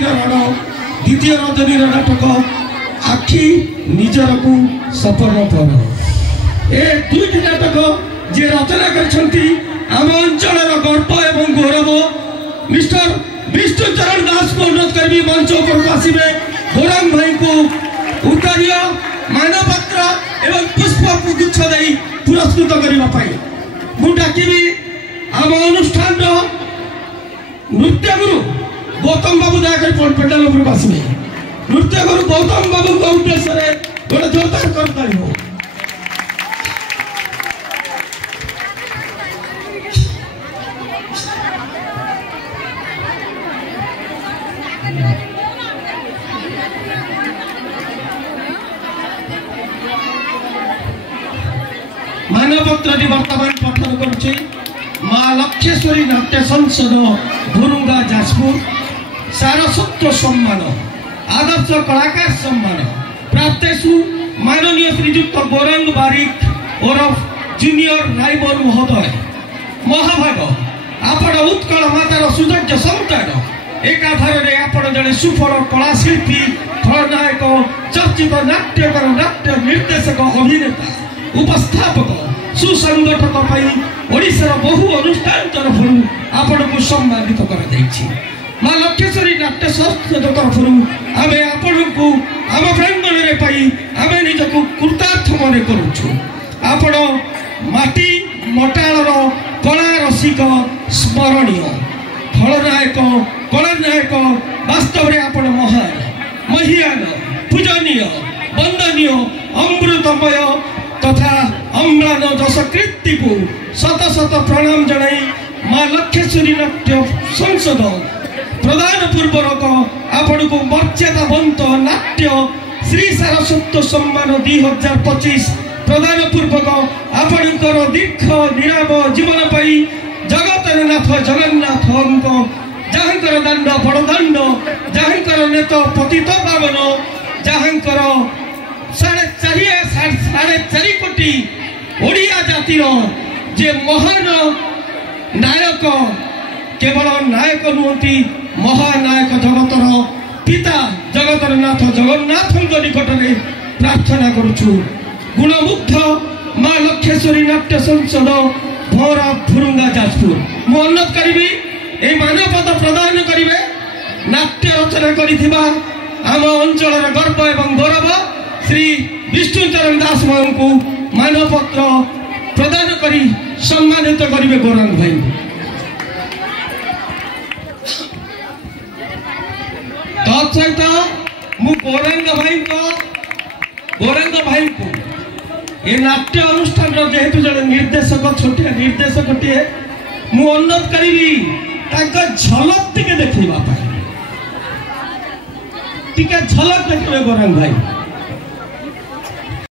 द्वितीय रजनी नाटक आखि निजर को सफल पर ए दुईटी नाटक जे रचना करछंती आम अंचल गर्व एवं गौरव मिस्टर विष्णुचरण दास को अनुरोध करी मंच पर आसवे गौरांग भाई को उत्तरीय मानपत्र एवं पुष्प गुच्छ दे पुरस्कृत करने मुझे डाकि आम अनुष्ठान नृत्य गुरु गौतम बाबू दया पेंडाल उपरक आसवे नृत्य गुरु गौतम बाबू को उद्देश्य गोटे जोरदार कर हो मानपत्र वर्तमान पठन करुचे माँ लक्षेश्वरी नाट्य संसद भुरुंगा जाजपुर सारस्वत सम्मान आदर्श कलाकार सम्मान प्राप्तेषु माननीय श्रीजुक्त गौरांग बारिक ओरफ जूनियर राइबर महोदय महाभाग आपण उत्कल मातार सुजर्य संतान एकाधारे आपण जड़े सुफल कलाशिल्पी खलनायक चर्चित नाट्यकर नाट्य निर्देशक अभिनेता उपस्थापक सुसंगठक ओडिशार बहु अनुष्ठान तरफ आपण को सम्मानित कर माँ लक्षेश्वरी नाट्य संसद तरफ आम आपण को आम प्रांगण में पाई आम निजक कृतार्थ मन करुचु आपण माटी मटाल कला रसिक स्मरणीय खलनायक कलानायक वास्तव में आपण महान महियान पूजनीय वंदनीय अमृतमय तथा अम्लान दश कृति को शत शत प्रणाम जनाई माँ लक्षेश्वरी नाट्य संसद प्रदान पूर्वक आपण को मर्यादावंत नाट्य श्री सारस्वत सम्मान 2025 प्रदान पूर्वक आपणकर दीर्घ निराम जीवन पाई जगतनाथ जगन्नाथ जहाँकर दांड बड़दांड जहाँकर नेत पतित पावन जहाँकर 4.5 कोटी ओडिया जातिर जे महान नायक केवल नायक नुहति महानायक जगतर पिता जगतर नाथ जगन्नाथ निकट में प्रार्थना करुछु गुणमुग्ध माँ लक्षेश्वरी नाट्य संसद भौरा भुरुंगा जाजपुर मु अनुरोध करी ए मानपद प्रदान करेंगे नाट्य रचना करिथिबा आम अंचल गर्व एवं गौरव श्री विष्णुचरण दास को मानपत्र प्रदान करी सम्मानित करेंगे गौरांग भाई तत्सहित मु गौरांग भाई को ये नाट्य अनुष्ठान जेहेतु जड़े निर्देशक छोटिया निर्देशक टे मु अनुरोध करी झलक टिके देखा झलक देखिए गौरांग भाई।